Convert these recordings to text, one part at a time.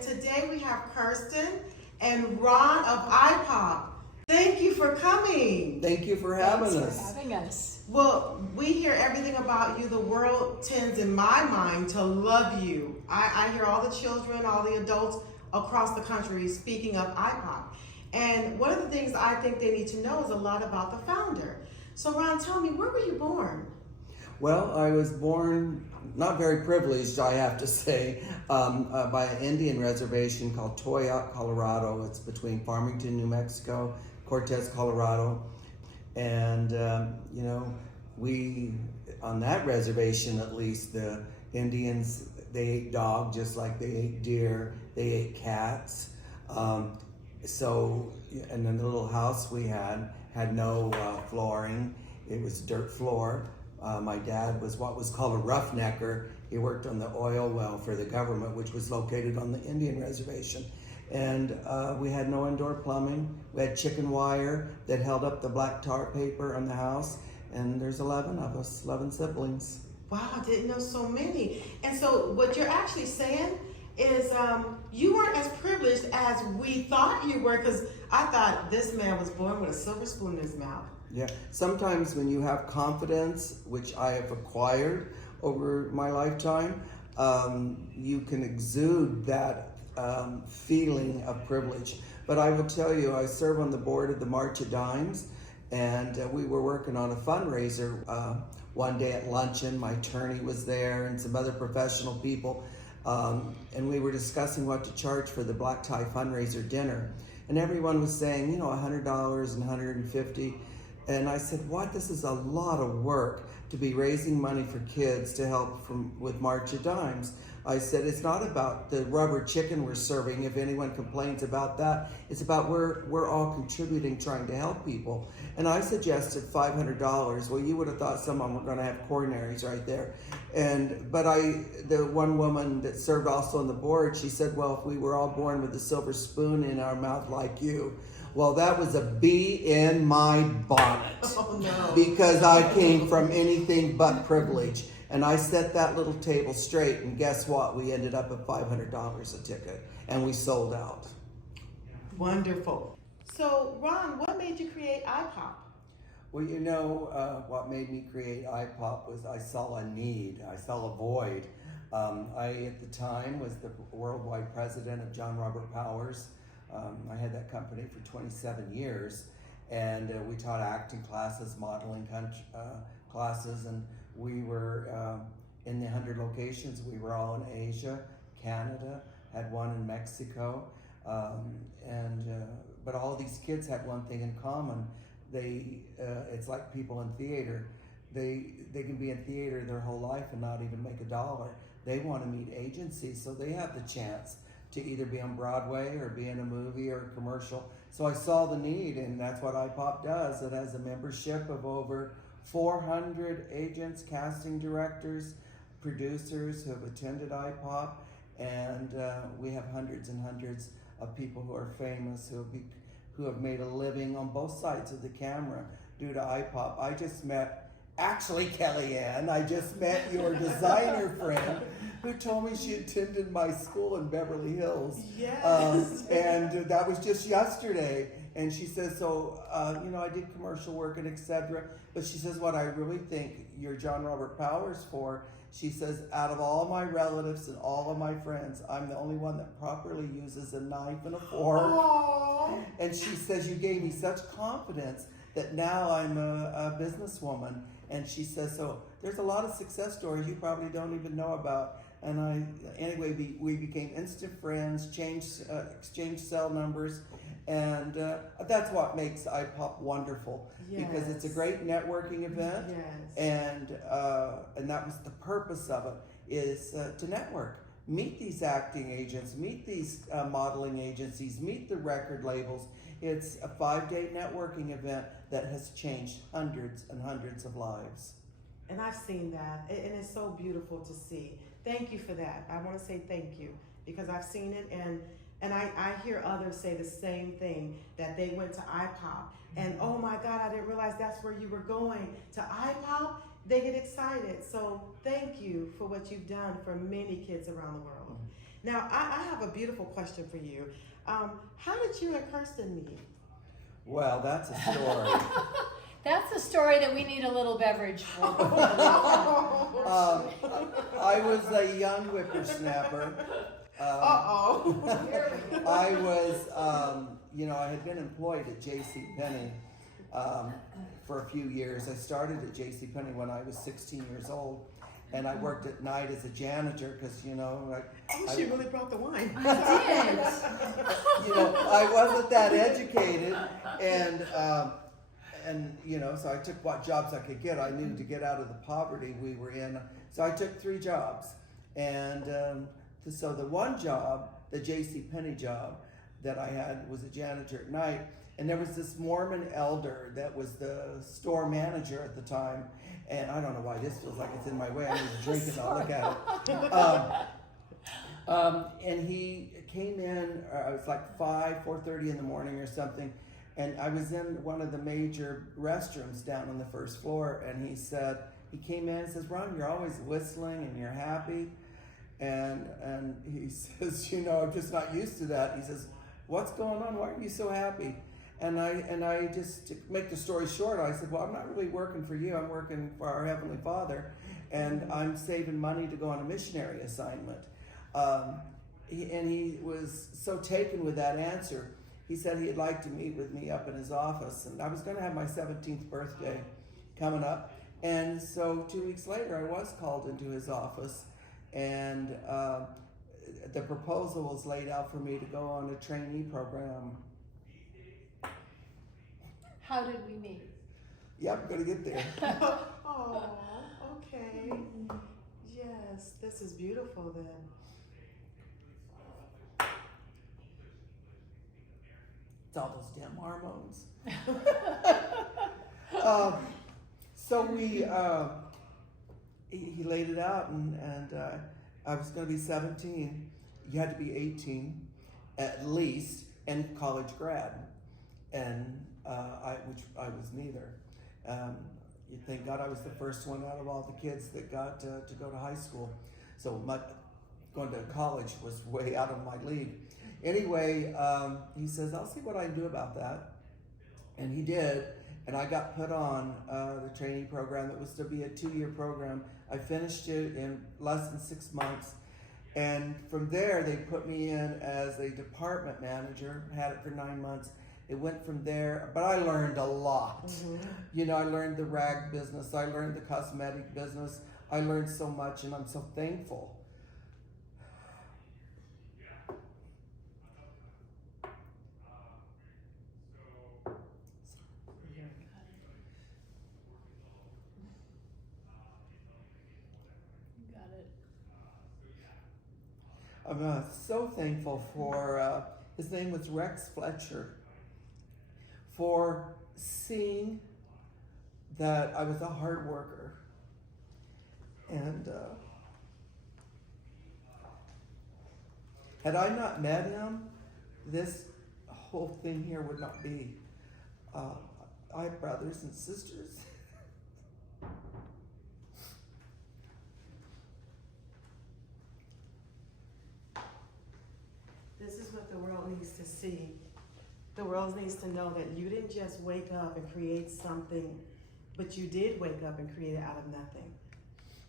and today we have Kirsten and Ron of Ipop. Thank you for coming. Thank you for having us. Thanks for having us. Well, we hear everything about you. The world tends, in my mind, to love you. I hear all the children, all the adults across the country speaking of Ipop. And one of the things I think they need to know is a lot about the founder. So Ron, tell me, where were you born? Well, I was born, not very privileged, I have to say, by an Indian reservation called Toyac, Colorado. It's between Farmington, New Mexico, Cortez, Colorado. And, you know, we, on that reservation at least, the Indians, they ate dog just like they ate deer, they ate cats. So, and then the little house we had no flooring. It was dirt floor. My dad was what was called a roughnecker. He worked on the oil well for the government, which was located on the Indian reservation. And we had no indoor plumbing. We had chicken wire that held up the black tar paper on the house. And there's 11 of us, 11 siblings. Wow, I didn't know so many. And so what you're actually saying is you weren't as privileged as we thought you were, because I thought this man was born with a silver spoon in his mouth. Yeah, sometimes when you have confidence, which I have acquired over my lifetime, you can exude that feeling of privilege. But I will tell you, I serve on the board of the March of Dimes, and we were working on a fundraiser one day at luncheon. My attorney was there and some other professional people, and we were discussing what to charge for the black tie fundraiser dinner. And everyone was saying, you know, $100 and $150. And I said, what? This is a lot of work to be raising money for kids to help with March of Dimes. I said, it's not about the rubber chicken we're serving, if anyone complains about that. It's about we're all contributing, trying to help people. And I suggested $500. Well, you would have thought some of them were going to have coronaries right there. But the one woman that served also on the board, she said, well, if we were all born with a silver spoon in our mouth like you. Well, that was a bee in my bonnet. Oh, no. Because I came from anything but privilege. And I set that little table straight, and guess what? We ended up at $500 a ticket, and we sold out. Wonderful. So, Ron, what made you create Ipop? Well, you know, what made me create Ipop was I saw a need, I saw a void. I, at the time, was the worldwide president of John Robert Powers. I had that company for 27 years, and we taught acting classes, modeling classes, and we were in the 100 locations. We were all in Asia, Canada, had one in Mexico, but all these kids had one thing in common. It's like people in theater. They can be in theater their whole life and not even make $1. They want to meet agencies, so they have the chance to either be on Broadway or be in a movie or a commercial. So I saw the need, and that's what Ipop does. It has a membership of over 400 agents, casting directors, producers who have attended Ipop, and we have hundreds and hundreds of people who are famous, who have made a living on both sides of the camera due to Ipop. I just met, actually Kellyanne, I just met your designer friend who told me she attended my school in Beverly Hills. Yes. And that was just yesterday. And she says, so, you know, I did commercial work and etc. But she says, what I really think you're John Robert Powers for, she says, out of all my relatives and all of my friends, I'm the only one that properly uses a knife and a fork. Aww. And she says, you gave me such confidence that now I'm a businesswoman. And she says, so there's a lot of success stories you probably don't even know about. And anyway, we became instant friends, exchanged cell numbers, and that's what makes Ipop wonderful. Yes. Because it's a great networking event, Yes. and that was the purpose of it, is to network. Meet these acting agents, meet these modeling agencies, meet the record labels. It's a 5-day networking event that has changed hundreds and hundreds of lives. And I've seen that, and it's so beautiful to see. Thank you for that. I want to say thank you, because I've seen it, and I hear others say the same thing, that they went to Ipop, and oh my God, I didn't realize that's where you were going, to Ipop. They get excited. So thank you for what you've done for many kids around the world. Now, I have a beautiful question for you. How did you and Kirsten meet? Well, that's a story. That's a story that we need a little beverage for. I was a young whippersnapper. I was, I had been employed at JCPenney for a few years. I started at JCPenney when I was 16 years old, and I worked at night as a janitor because, she really brought the wine. I I wasn't that educated, and so I took what jobs I could get. I knew to get out of the poverty we were in. So I took 3 jobs, and so the one job, the JCPenney job that I had, was a janitor at night, and there was this Mormon elder that was the store manager at the time, and I don't know why this feels like it's in my way. I need to drink it. I'll look at it. And he came in. It was like 4:30 in the morning or something, and I was in one of the major restrooms down on the first floor, and he came in and says, "Ron, you're always whistling and you're happy." And he says, I'm just not used to that. He says, "What's going on? Why are you so happy?" And I just, to make the story short, I said, "Well, I'm not really working for you. I'm working for our Heavenly Father, and I'm saving money to go on a missionary assignment." He was so taken with that answer. He said he'd like to meet with me up in his office, and I was going to have my 17th birthday coming up. And so 2 weeks later, I was called into his office, and the proposal was laid out for me to go on a trainee program. How did we meet? Yeah, I'm going to get there. Oh, okay. Yes, this is beautiful then. It's all those damn hormones. So he laid it out, and I was going to be 17. You had to be 18 at least, and college grad, and which I was neither. Thank God I was the first one out of all the kids that got to go to high school. So going to college was way out of my league. Anyway, he says, "I'll see what I can do about that." And he did, and I got put on the trainee program. It was to be a 2-year program. I finished it in less than 6 months. And from there, they put me in as a department manager, had it for 9 months. It went from there, but I learned a lot. Mm-hmm. I learned the rag business. I learned the cosmetic business. I learned so much, and I'm so thankful. I'm so thankful for, his name was Rex Fletcher, for seeing that I was a hard worker. And had I not met him, this whole thing here would not be. I have brothers and sisters. This is what the world needs to see. The world needs to know that you didn't just wake up and create something, but you did wake up and create it out of nothing.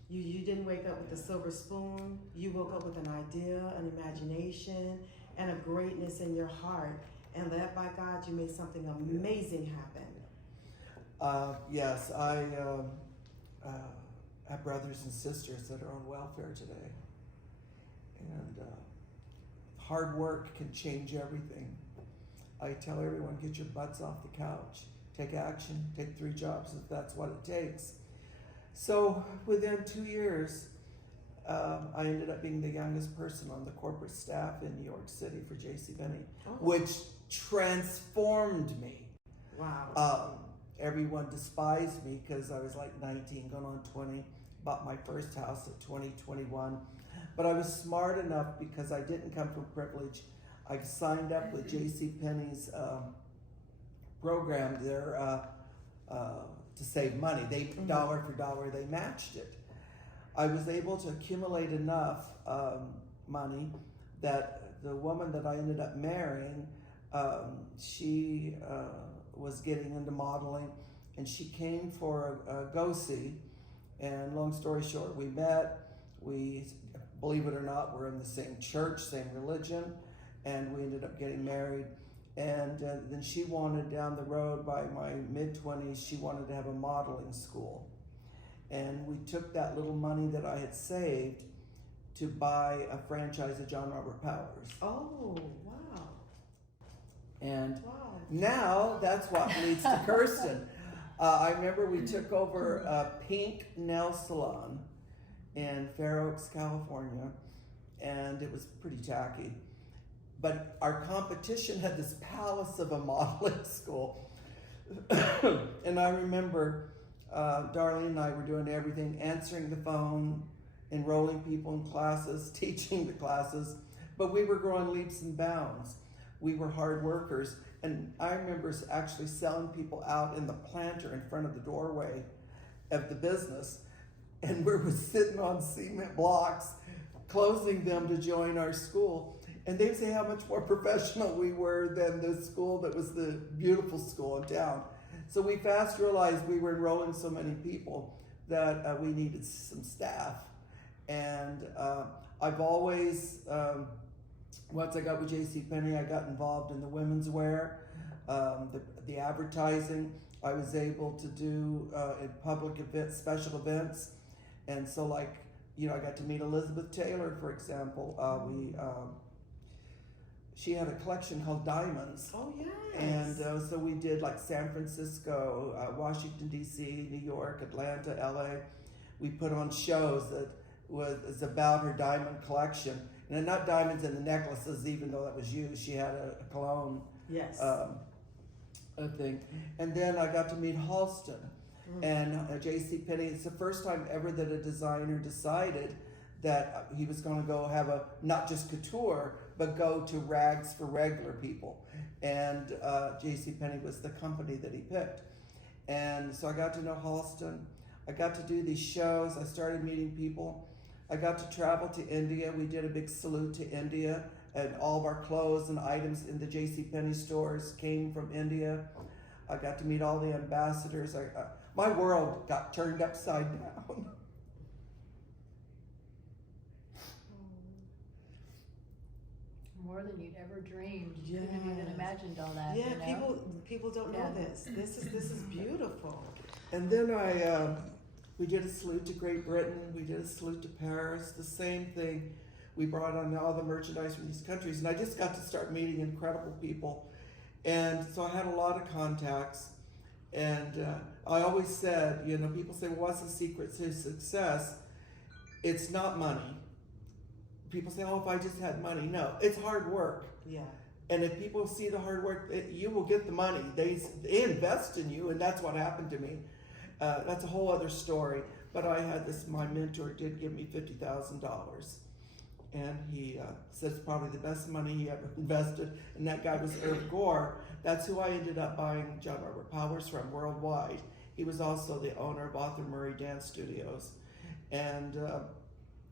You didn't wake up with a silver spoon. You woke up with an idea, an imagination, and a greatness in your heart. And led by God, you made something amazing happen. Yes, I have brothers and sisters that are on welfare today. And hard work can change everything. I tell everyone, get your butts off the couch. Take action, take 3 jobs if that's what it takes. So within 2 years, I ended up being the youngest person on the corporate staff in New York City for JCPenney, which transformed me. Wow. Everyone despised me because I was like 19, going on 20, bought my first house at 20, 21. But I was smart enough because I didn't come from privilege. I signed up with JCPenney's program there to save money. They dollar for dollar, they matched it. I was able to accumulate enough money that the woman that I ended up marrying, she was getting into modeling, and she came for a go-see, and long story short, we met. We, believe it or not, we're in the same church, same religion, and we ended up getting married. And then she wanted, down the road by my mid-20s, she wanted to have a modeling school. And we took that little money that I had saved to buy a franchise of John Robert Powers. Oh, wow. And Wow. now that's what leads to Kirsten. I remember we took over a Pink Nail Salon in Fair Oaks, California, and it was pretty tacky. But our competition had this palace of a modeling school. And I remember Darlene and I were doing everything, answering the phone, enrolling people in classes, teaching the classes, but we were growing leaps and bounds. We were hard workers, and I remember actually selling people out in the planter in front of the doorway of the business, and we were sitting on cement blocks, closing them to join our school. And they'd say how much more professional we were than the school that was the beautiful school in town. So we fast realized we were enrolling so many people that we needed some staff. And I've always, once I got with JCPenney, I got involved in the women's wear, the advertising. I was able to do in public events, special events. And so, like, you know, I got to meet Elizabeth Taylor, for example. She had a collection called Diamonds. Oh, yes. And so we did like San Francisco, Washington, D.C., New York, Atlanta, L.A. We put on shows that was about her diamond collection. And not diamonds in the necklaces, even though that was used. She had a cologne thing. And then I got to meet Halston. And JCPenney, it's the first time ever that a designer decided that he was going to go have a, not just couture, but go to rags for regular people. And JCPenney was the company that he picked. And so I got to know Halston. I got to do these shows. I started meeting people. I got to travel to India. We did a big salute to India, and all of our clothes and items in the JCPenney stores came from India. I got to meet all the ambassadors. My world got turned upside down. More than you'd ever dreamed. You Yes. couldn't have even imagined all that. Yeah, you know? people don't know this. This is beautiful. And then we did a salute to Great Britain. We did a salute to Paris. The same thing. We brought on all the merchandise from these countries, and I just got to start meeting incredible people. And so I had a lot of contacts. And I always said, you know, people say, well, what's the secret to success? It's not money. People say, oh, if I just had money. No, it's hard work. Yeah. And if people see the hard work, you will get the money. They invest in you, and that's what happened to me. That's a whole other story. But I had this, my mentor did give me $50,000. And he said it's probably the best money he ever invested. And that guy was Irv Gore. That's who I ended up buying John Robert Powers from worldwide. He was also the owner of Arthur Murray Dance Studios. And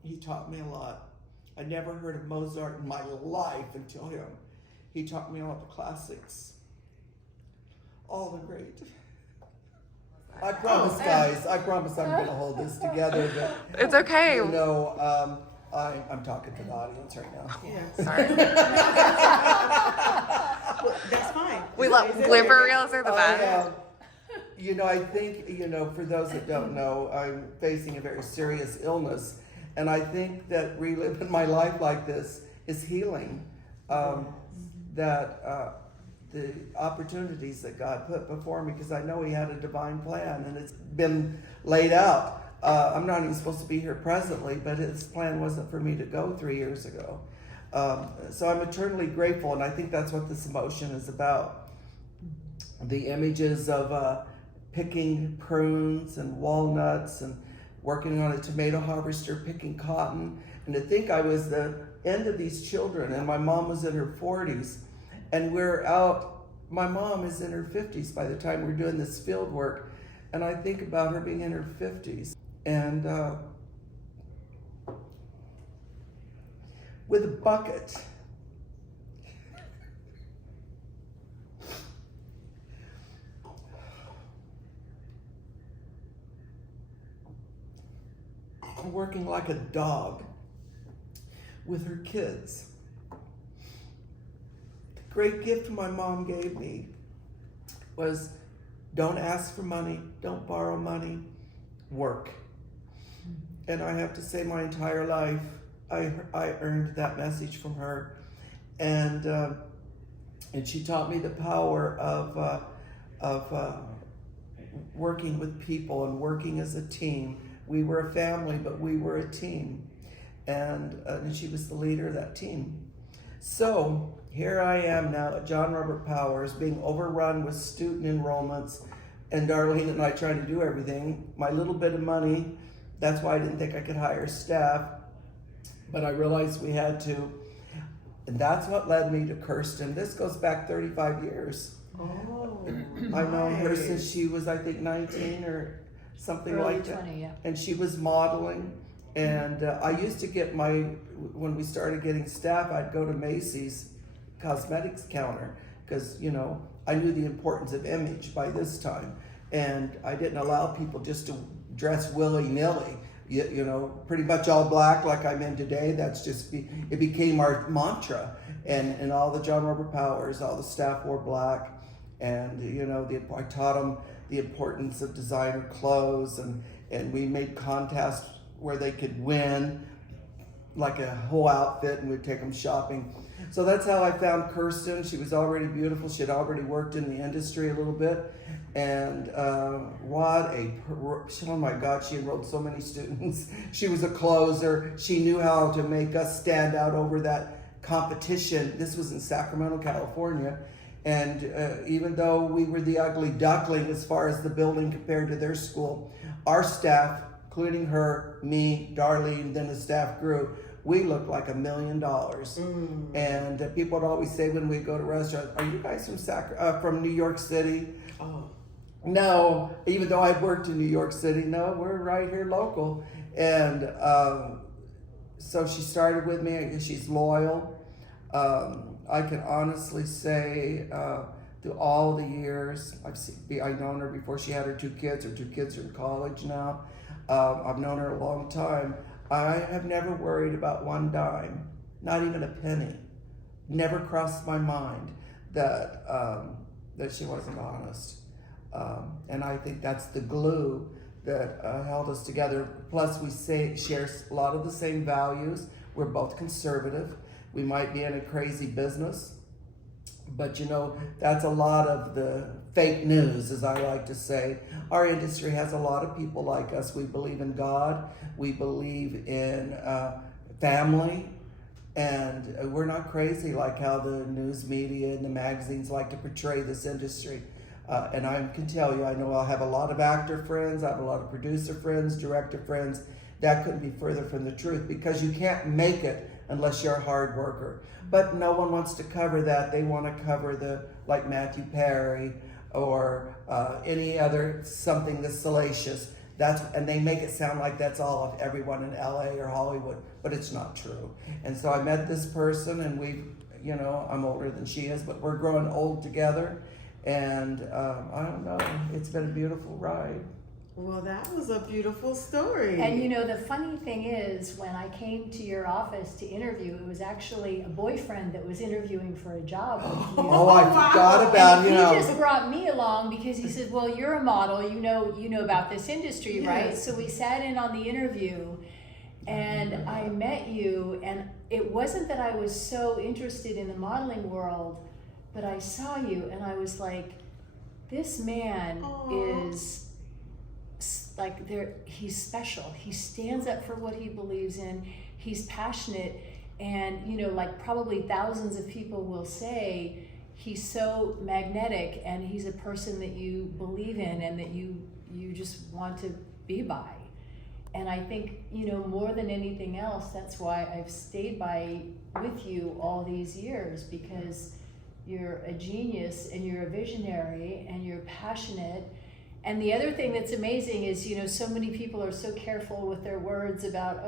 he taught me a lot. I never heard of Mozart in my life until him. He taught me all the classics. All the great. I promise, guys, I promise I'm going to hold this together. But, it's okay. You know, I'm talking to the audience right now. Yeah. Sorry. Well, that's fine. We love blooper reels are the best. You know, I think, you know, for those that don't know, I'm facing a very serious illness. And I think that reliving my life like this is healing. That the opportunities that God put before me, because I know He had a divine plan and it's been laid out. I'm not even supposed to be here presently, but His plan wasn't for me to go 3 years ago. So I'm eternally grateful, and I think that's what this emotion is about. The images of picking prunes and walnuts and working on a tomato harvester, picking cotton, and to think I was the end of these children, and my mom was in her 40s, and we're out, my mom is in her 50s by the time we're doing this field work, and I think about her being in her 50s, and with a bucket. Working like a dog with her kids. The great gift my mom gave me was don't ask for money, don't borrow money, work. And I have to say my entire life I earned that message from her, and she taught me the power of working with people and working as a team. We were a family, but we were a team, and she was the leader of that team. So here I am now at John Robert Powers, being overrun with student enrollments, and Darlene and I trying to do everything. My little bit of money, that's why I didn't think I could hire staff, but I realized we had to, and that's what led me to Kirsten. This goes back 35 years. Oh, I've known her nice. since she was, I think, 19 or something Early like that. 20, yeah. And she was modeling. And I used to get when we started getting staff, I'd go to Macy's cosmetics counter because, you know, I knew the importance of image by this time. And I didn't allow people just to dress willy-nilly, you know, pretty much all black like I'm in today. That's just, it became our mantra. And all the John Robert Powers, all the staff wore black. And, you know, I taught them the importance of designer clothes, and we made contests where they could win like a whole outfit, and we'd take them shopping. So that's how I found Kirsten. She was already beautiful. She had already worked in the industry a little bit. And oh my God, she enrolled so many students. She was a closer. She knew how to make us stand out over that competition. This was in Sacramento, California. And even though we were the ugly duckling as far as the building compared to their school, our staff, including her, me, Darlene, then the staff grew, we looked like $1 million. And people would always say when we go to restaurants, are you guys from New York City? Oh. No, even though I've worked in New York City, no, we're right here local. And so she started with me. She's loyal. I can honestly say through all the years, I've known her before she had her two kids. Her two kids are in college now. I've known her a long time. I have never worried about one dime, not even a penny. Never crossed my mind that she wasn't honest. And I think that's the glue that held us together. Plus, we share a lot of the same values. We're both conservative. We might be in a crazy business, but you know, that's a lot of the fake news, as I like to say. Our industry has a lot of people like us. We believe in God. We believe in family. And we're not crazy like how the news media and the magazines like to portray this industry. And I can tell you, I know I'll have a lot of actor friends, I have a lot of producer friends, director friends. That couldn't be further from the truth, because you can't make it unless you're a hard worker. But no one wants to cover that. They want to cover like Matthew Perry or any other something that's salacious. And they make it sound like that's all of everyone in LA or Hollywood, but it's not true. And so I met this person, and I'm older than she is, but we're growing old together. And I don't know, it's been a beautiful ride. Well, that was a beautiful story. And you know, the funny thing is, when I came to your office to interview, it was actually a boyfriend that was interviewing for a job with you. Oh, I forgot about, He just brought me along because he said, well, you're a model, you know about this industry, Yes. right? So we sat in on the interview, and I met you, and it wasn't that I was so interested in the modeling world, but I saw you and I was like, this man is like, he's special. He stands up for what he believes in. He's passionate, and like probably thousands of people will say he's so magnetic, and he's a person that you believe in and that you just want to be by. And I think, more than anything else, that's why I've stayed with you all these years, because you're a genius and you're a visionary and you're passionate. And the other thing that's amazing is, so many people are so careful with their words about,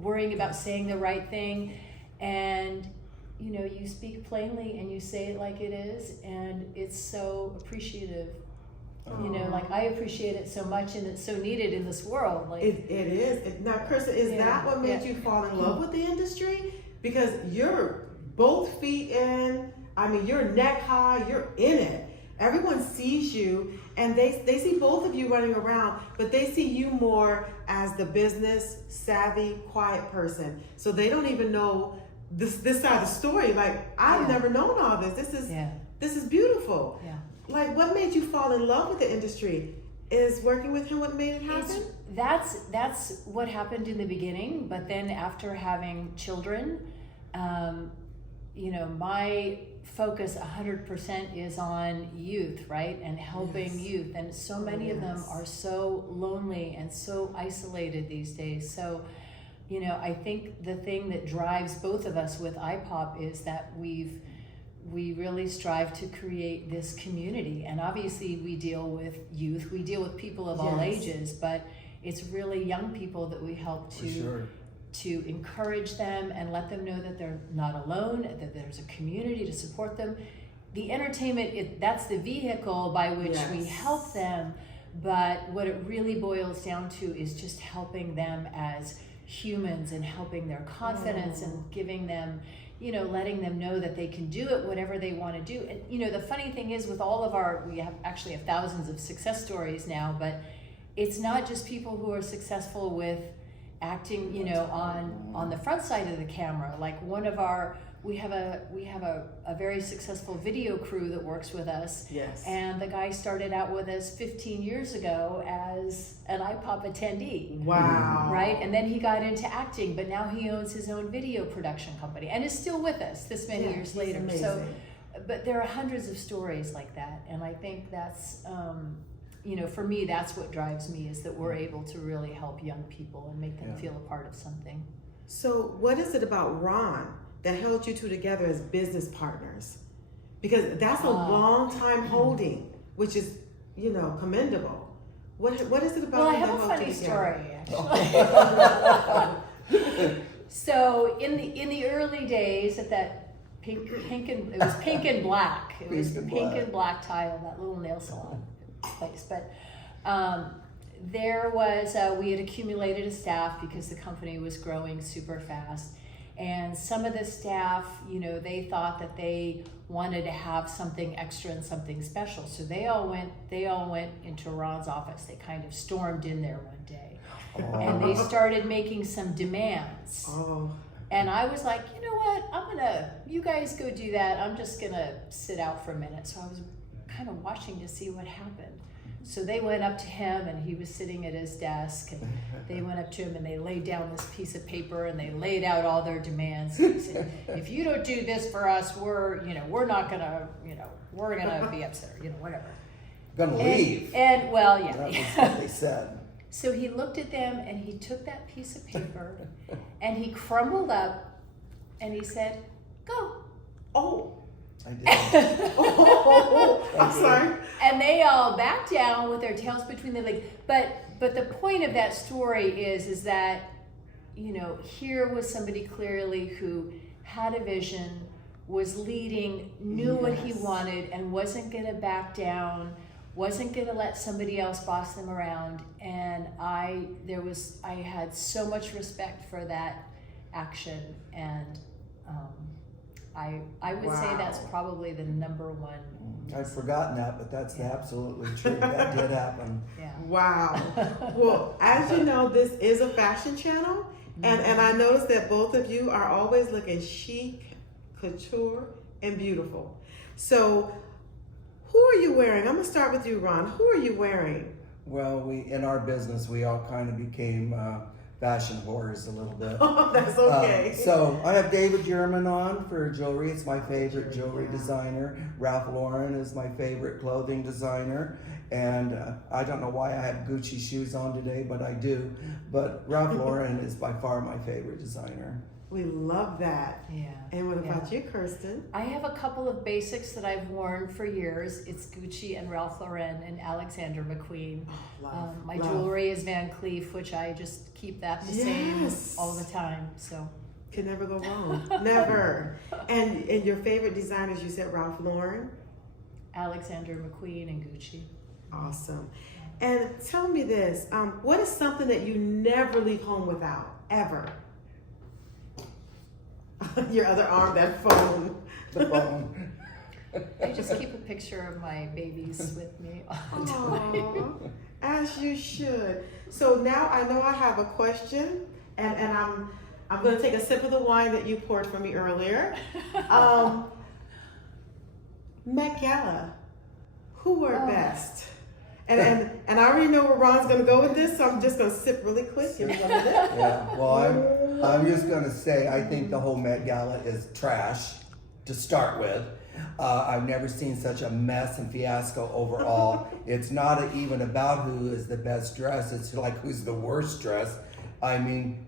worrying about saying the right thing, and you know, you speak plainly and you say it like it is, and it's so appreciative. You know, like I appreciate it so much, and it's so needed in this world. Like it is. Now, Krista, is that what made you fall in love with the industry? Because you're both feet in. I mean, you're neck high. You're in it. Everyone sees you, and they see both of you running around, but they see you more as the business savvy, quiet person. So they don't even know this side of the story. Like, I've never known all this. This is beautiful. Yeah. Like, what made you fall in love with the industry? Is working with him what made it happen? That's what happened in the beginning, but then after having children, you know, my focus 100% is on youth, right? And helping youth. And so many of them are so lonely and so isolated these days. So, you know, I think the thing that drives both of us with Ipop is that we really strive to create this community. And obviously we deal with youth, we deal with people of all ages, but it's really young people that we help to encourage them and let them know that they're not alone, that there's a community to support them. The entertainment, that's the vehicle by which we help them, but what it really boils down to is just helping them as humans and helping their confidence and giving them, you know, letting them know that they can do it, whatever they want to do. And, you know, the funny thing is with all of we actually have thousands of success stories now, but it's not just people who are successful with acting, you know, on the front side of the camera. Like we have a very successful video crew that works with us. Yes. And the guy started out with us 15 years ago as an Ipop attendee. Wow. Right? And then he got into acting, but now he owns his own video production company and is still with us this many years later. Amazing. So, but there are hundreds of stories like that. And I think that's, you know, for me, that's what drives me, is that we're able to really help young people and make them feel a part of something. So what is it about Ron that held you two together as business partners? Because that's a long time holding, which is, you know, commendable. What is it about? Well, I have a funny story, actually. So in the early days at that pink and black. It was pink and black tile, that little nail salon place. But there was we had accumulated a staff because the company was growing super fast. And some of the staff, you know, they thought that they wanted to have something extra and something special. So they all went into Ron's office. They kind of stormed in there one day. And they started making some demands. And I was like, you know what, you guys go do that. I'm just gonna sit out for a minute. So I was kind of watching to see what happened. So they went up to him and he was sitting at his desk, and they went up to him and they laid down this piece of paper and they laid out all their demands. And he said, if you don't do this for us, we're gonna be upset, whatever. Gonna leave. And well, yeah. That was what they said. So he looked at them and he took that piece of paper and he crumbled up and he said, go. Oh. I did. I'm sorry. And they all backed down with their tails between their legs. But the point of that story is that, here was somebody clearly who had a vision, was leading, knew what he wanted, and wasn't going to back down, wasn't going to let somebody else boss them around. And I had so much respect for that action, and I would say that's probably the number one. I've forgotten that, but that's absolutely true. That did happen. Yeah. Wow. Well, as you know, this is a fashion channel, and I noticed that both of you are always looking chic, couture, and beautiful. So, who are you wearing? I'm gonna start with you, Ron. Who are you wearing? Well, in our business, we all kind of became fashion whores a little bit. Oh, that's okay. So I have David German on for jewelry. It's my favorite jewelry designer. Ralph Lauren is my favorite clothing designer. And I don't know why I have Gucci shoes on today, but I do. But Ralph Lauren is by far my favorite designer. We love that. Yeah. And what about you, Kirsten? I have a couple of basics that I've worn for years. It's Gucci and Ralph Lauren and Alexander McQueen. My jewelry is Van Cleef, which I just keep that the same all the time. So can never go wrong. Never. And your favorite designers, you said Ralph Lauren? Alexander McQueen and Gucci. Awesome. And tell me this, what is something that you never leave home without, ever? Your other arm, that phone. The phone. I just keep a picture of my babies with me all the time. Aww, as you should. So now I know I have a question, and I'm going to take a sip of the wine that you poured for me earlier. Met Gala, who wore it best? And I already know where Ron's going to go with this, so I'm just going to sip really quick. Give me one of that. Yeah, well, I'm just going to say I think the whole Met Gala is trash to start with. I've never seen such a mess and fiasco overall. It's not even about who is the best dressed, it's like who's the worst dressed. I mean,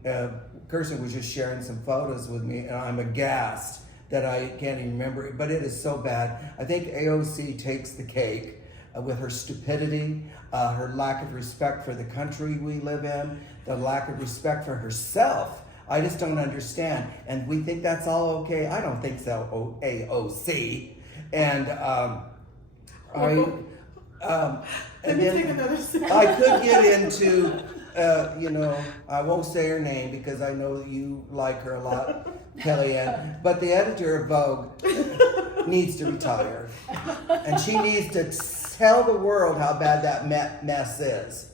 Kirsten was just sharing some photos with me, and I'm aghast that I can't even remember it, but it is so bad. I think AOC takes the cake. With her stupidity, her lack of respect for the country we live in, the lack of respect for herself. I just don't understand. And we think that's all okay. I don't think so, AOC. And Let me take another sip. I could get into, I won't say her name because I know that you like her a lot, Kellyanne, but the editor of Vogue needs to retire. And she needs to tell the world how bad that mess is.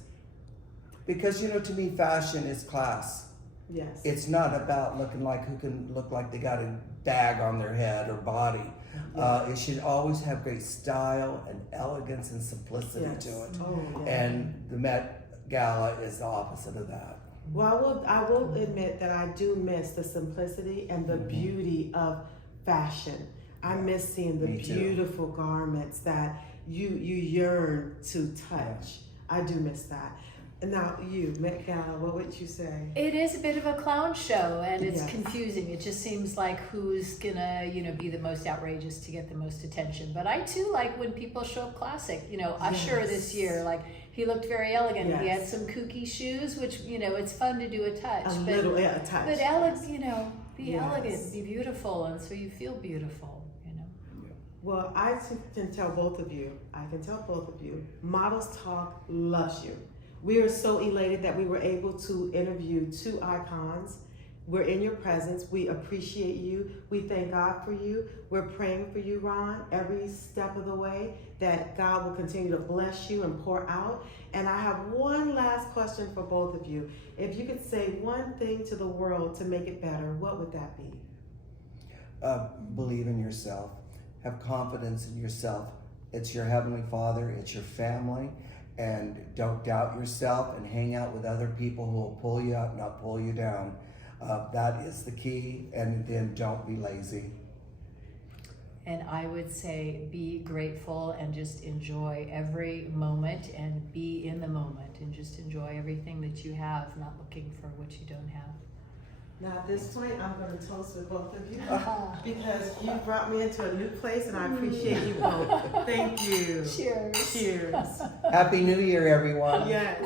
Because, to me, fashion is class. Yes. It's not about looking like who can look like they got a bag on their head or body. It should always have great style and elegance and simplicity to it. Oh, yeah. And the Met Gala is the opposite of that. Well, I will admit that I do miss the simplicity and the beauty of fashion. I miss seeing the beautiful garments that you yearn to touch. I do miss that. And now you, Met Gala, what would you say? It is a bit of a clown show, and it's confusing. It just seems like who's gonna, be the most outrageous to get the most attention. But I too like when people show up classic. Usher this year, he looked very elegant. He had some kooky shoes, which it's fun to do a touch. A touch. But Alex, be elegant, be beautiful, and so you feel beautiful. Well, I can tell both of you. Models Talk loves you. We are so elated that we were able to interview two icons. We're in your presence. We appreciate you. We thank God for you. We're praying for you, Ron, every step of the way, that God will continue to bless you and pour out. And I have one last question for both of you. If you could say one thing to the world to make it better, what would that be? Believe in yourself. Have confidence in yourself. It's your Heavenly Father, it's your family, and don't doubt yourself and hang out with other people who will pull you up, not pull you down. That is the key, and then don't be lazy. And I would say be grateful and just enjoy every moment and be in the moment and just enjoy everything that you have, not looking for what you don't have. Now at this point, I'm going to toast with both of you because you brought me into a new place and I appreciate you both. Thank you. Cheers. Cheers. Happy New Year, everyone. Yes.